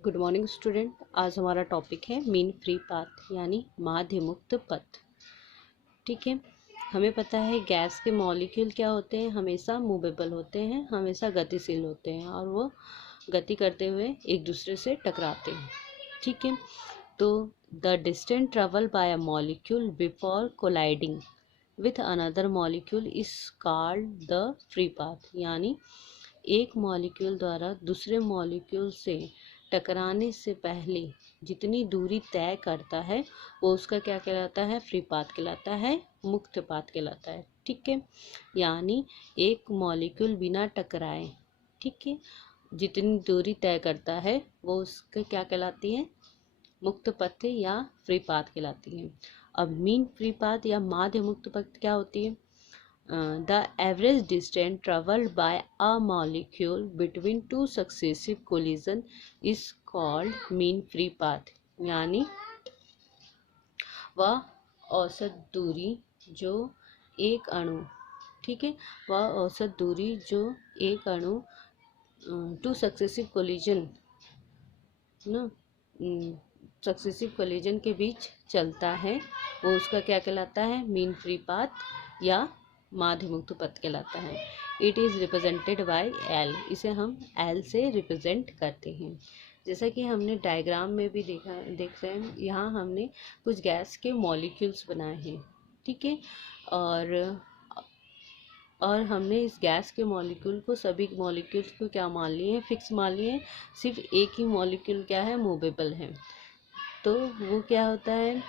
Good morning student. आज हमारा topic है मीन फ्री पाथ यानी माध्य मुक्त पथ। ठीक है, हमें पता है गैस के मॉलिक्यूल क्या होते हैं, हमेशा मूवेबल होते हैं, हमेशा गतिशील होते हैं और वो गति करते हुए एक दूसरे से टकराते हैं। ठीक है, तो the distance travel by a molecule before colliding with another molecule is called the free path. यानी एक मॉलिक्यूल द्वारा दूसरे मॉलिक्यूल से टकराने से पहले जितनी दूरी तय करता है वो उसका क्या कहलाता है, फ्री पाथ कहलाता है, मुक्त पाथ कहलाता है। ठीक है, यानी एक मॉलिक्यूल बिना टकराए, ठीक है, जितनी दूरी तय करता है वो उसके क्या कहलाती है, मुक्त पथ या फ्री पाथ कहलाती है। अब मीन फ्री पाथ या माध्य मुक्त पथ क्या होती है? The average distance traveled by a molecule between two successive collisions is called mean free path। यानी वह औसत दूरी जो एक अणु, ठीक है, वह औसत दूरी जो एक अणु टू सक्सेसिव कोलिजन ना सक्सेसिव कोलिजन के बीच चलता है वो उसका क्या कहलाता है, मीन फ्री पाथ या माध्य मुक्त पथ कहलाता है। It is represented by L, इसे हम एल से रिप्रेजेंट करते हैं। जैसा कि हमने डायग्राम में भी देख रहे हैं, यहाँ हमने कुछ गैस के मॉलिक्यूल्स बनाए हैं। ठीक है, और हमने इस गैस के मॉलिक्यूल को, सभी मॉलिक्यूल्स को क्या मान लिए हैं, फिक्स मान लिए हैं। सिर्फ एक ही मॉलिक्यूल क्या है, मूवेबल है। तो वो क्या होता है,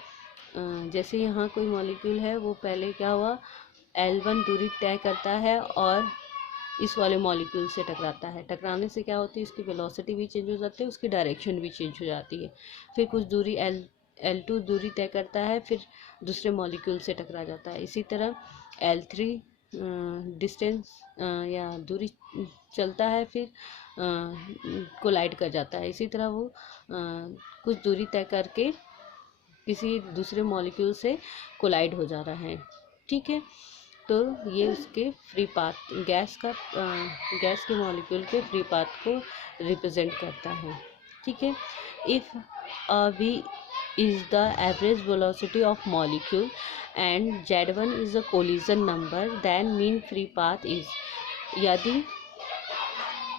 जैसे यहाँ कोई मॉलिक्यूल है, वो पहले क्या हुआ, L1 दूरी तय करता है और इस वाले मॉलिक्यूल से टकराता है। टकराने से क्या होती है, उसकी वेलोसिटी भी चेंज हो जाती है, उसकी डायरेक्शन भी चेंज हो जाती है। फिर कुछ दूरी L2 दूरी तय करता है, फिर दूसरे मॉलिक्यूल से टकरा जाता है। इसी तरह L3 डिस्टेंस या दूरी चलता है, फिर कोलाइड कर जाता है। इसी तरह वो कुछ दूरी तय करके किसी दूसरे मॉलिक्यूल से कोलाइड हो जा रहा है। ठीक है, तो ये उसके फ्री पाथ, गैस के मॉलिक्यूल के फ्री पाथ को रिप्रेजेंट करता है। ठीक है, if v is the average velocity of molecule and z1 is a collision number, then mean free path is, यदि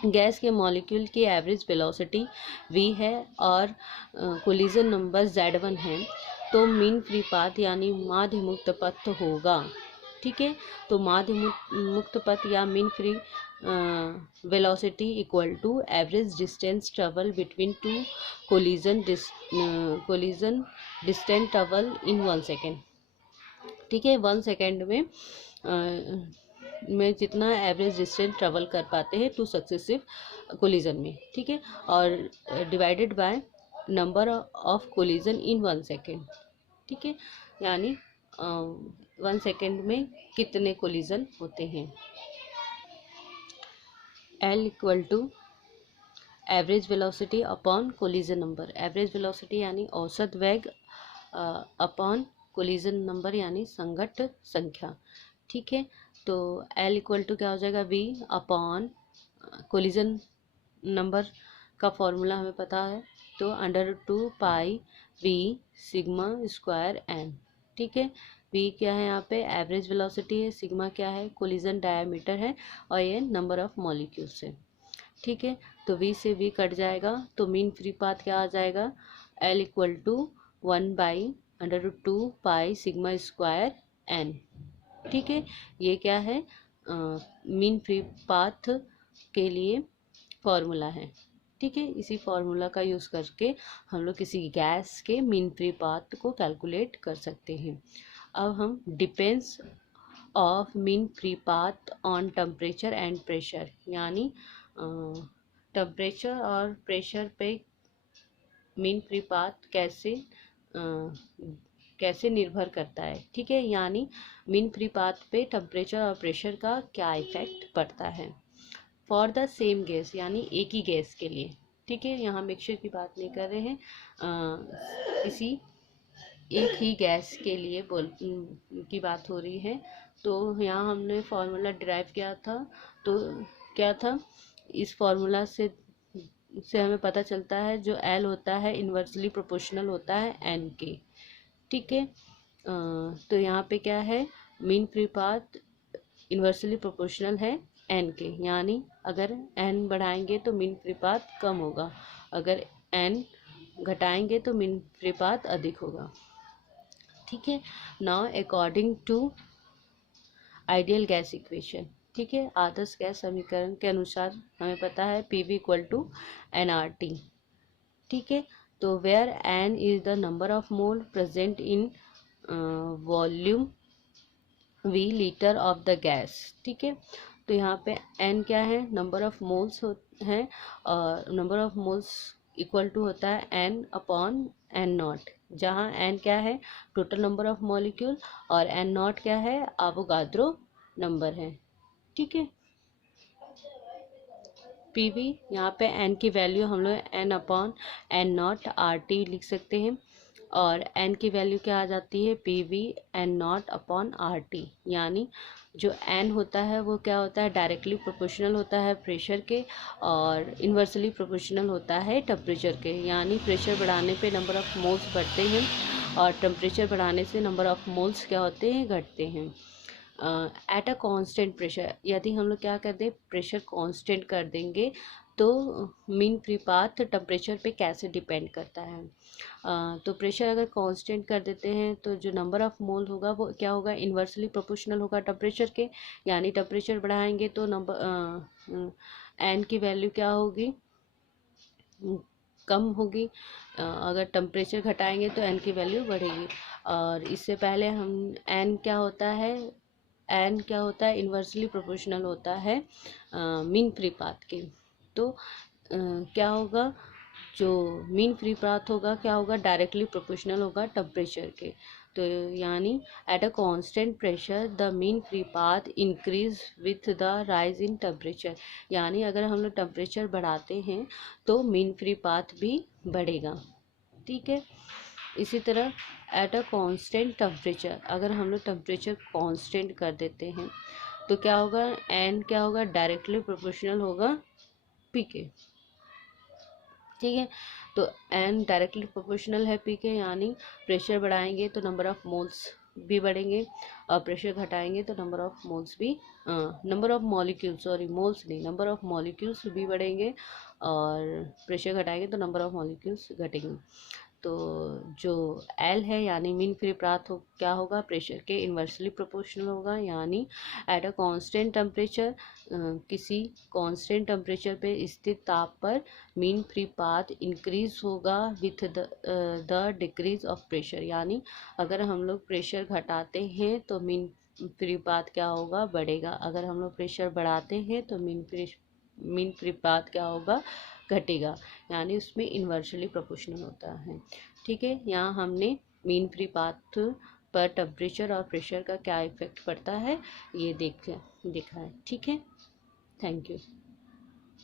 गैस के मॉलिक्यूल की एवरेज वेलोसिटी v है और कोलिजन नंबर z1 है, तो मीन फ्री पाथ यानी माध्य मुक्त पथ होगा। ठीक है, तो माध्य मुक्त पथ या mean free velocity equal to average distance travel between two collision distance travel in 1 second. ठीक है, 1 सेकेंड में जितना एवरेज डिस्टेंस ट्रेवल कर पाते हैं टू सक्सेसिव कोलिजन में। ठीक है, और divided by number of collision in 1 second. ठीक है, यानी 1 सेकेंड में कितने कोलिजन होते हैं। L equal to average velocity upon collision number. Average velocity यानी औसत वेग अपॉन कोलिजन नंबर यानी संघट्ट संख्या। ठीक है, तो L इक्वल टू क्या हो जाएगा, V अपॉन कोलिजन नंबर का फॉर्मूला हमें पता है, तो √2π v सिग्मा स्क्वायर n। ठीक है, V क्या है, यहाँ पे एवरेज वेलोसिटी है, सिग्मा क्या है, कोलिजन डायमीटर है, और ये नंबर ऑफ मॉलिक्यूल्स है। ठीक है, तो V से V कट जाएगा, तो मीन फ्री पाथ क्या आ जाएगा, L equal to 1/√2π sigma square n। ठीक है, ये क्या है, मीन फ्री पाथ के लिए फॉर्मूला है। ठीक है, इसी फॉर्मूला का यूज़ करके हम लोग किसी गैस के मीन फ्री पाथ को कैलकुलेट कर सकते हैं। अब हम depends of mean free path on temperature and pressure, यानी टेम्परेचर और प्रेशर पे मीन फ्री पाथ कैसे निर्भर करता है। ठीक है, यानी मीन फ्री पाथ पे टेम्परेचर और प्रेशर का क्या इफेक्ट पड़ता है। फॉर द सेम गैस, यानी एक ही गैस के लिए। ठीक है, यहाँ मिक्सचर की बात नहीं कर रहे हैं, किसी एक ही गैस के लिए की बात हो रही है। तो यहाँ हमने फॉर्मूला डिराइव किया था, तो क्या था, इस फॉर्मूला से से हमें पता चलता है जो एल होता है इन्वर्सली प्रोपोर्शनल होता है एन के। ठीक है, तो यहाँ पे क्या है, mean free path inversely proportional है एन के, यानी अगर एन बढ़ाएंगे तो मीन फ्री पाथ कम होगा, अगर एन घटाएंगे तो मीन फ्री पाथ अधिक होगा। ठीक है, now according to ideal gas equation, ठीक है, आदर्श गैस समीकरण के अनुसार हमें पता है PV इक्वल टू nRT। ठीक है, तो where n is the number of mole present in volume V litre of the gas. ठीक है, तो यहाँ पे n क्या है, नंबर ऑफ मोल्स हैं, और number of moles equal to होता है n अपॉन n नॉट, जहाँ n क्या है टोटल नंबर ऑफ मॉलिक्यूल और n नॉट क्या है एवोगाड्रो नंबर है। ठीक है, PV यहाँ पे n की वैल्यू हम लोग n upon n not RT लिख सकते हैं, और n की वैल्यू क्या आ जाती है PV n not upon RT, यानी जो n होता है वो क्या होता है डायरेक्टली प्रोपोर्शनल होता है प्रेशर के, और इन्वर्सली प्रोपोर्शनल होता है टेम्परेचर के, यानी प्रेशर बढ़ाने पे नंबर ऑफ मोल्स बढ़ते हैं और टेम्परेचर बढ़ाने से नंबर ऑफ मोल्स क्या होते हैं घटते हैं। एट अ कांस्टेंट प्रेशर, यदि हम लोग क्या कर दें प्रेशर कांस्टेंट कर देंगे तो मीन फ्री पाथ टेम्परेचर पे कैसे डिपेंड करता है। तो प्रेशर अगर कांस्टेंट कर देते हैं तो जो नंबर ऑफ मोल होगा वो क्या होगा इन्वर्सली प्रोपोर्शनल होगा टेम्परेचर के, यानी टेम्परेचर बढ़ाएंगे तो नंबर एन की वैल्यू क्या होगी कम होगी, अगर टेम्परेचर घटाएंगे तो एन की वैल्यू बढ़ेगी। और इससे पहले हम एन क्या होता है, एन क्या होता है इन्वर्सली प्रोपोर्शनल होता है मीन फ्री पाथ के। तो क्या होगा जो मीन फ्री पाथ होगा क्या होगा डायरेक्टली प्रोपोर्शनल होगा टेम्परेचर के, तो यानी at a constant pressure the mean free path increase with the rise in temperature, यानी अगर हम लोग टेम्परेचर बढ़ाते हैं तो मीन फ्री पाथ भी बढ़ेगा। ठीक है, इसी तरह एट अ कांस्टेंट टेम्परेचर, अगर हम लोग टेम्परेचर कांस्टेंट कर देते हैं तो क्या होगा एन क्या होगा डायरेक्टली प्रोपोर्शनल होगा पी के। ठीक है, तो एन डायरेक्टली प्रोपोर्शनल है पी के, यानी प्रेशर बढ़ाएंगे तो नंबर ऑफ मोल्स भी बढ़ेंगे और प्रेशर घटाएंगे तो नंबर ऑफ मोल्स भी number of molecules, sorry moles नहीं, नंबर ऑफ मॉलिक्यूल्स भी बढ़ेंगे और प्रेशर घटाएंगे तो नंबर ऑफ मॉलिक्यूल्स घटेंगे। तो जो एल है यानी मीन फ्री पाथ हो क्या होगा प्रेशर के इन्वर्सली प्रोपोर्शनल होगा, यानी एट अ कांस्टेंट टेम्परेचर किसी कांस्टेंट टेम्परेचर पे स्थित ताप पर मीन फ्री पाथ इंक्रीज होगा with the decrease of pressure, यानी अगर हम लोग प्रेशर घटाते हैं तो मीन फ्री पाथ क्या होगा बढ़ेगा, अगर हम लोग प्रेशर बढ़ाते हैं तो मीन फ्री पाथ क्या होगा घटेगा, यानी उसमें इन्वर्सली प्रोपोर्शनल होता है। ठीक है, यहाँ हमने मीन फ्री पाथ पर टेम्परेचर और प्रेशर का क्या इफेक्ट पड़ता है ये देखा है। ठीक है, थैंक यू।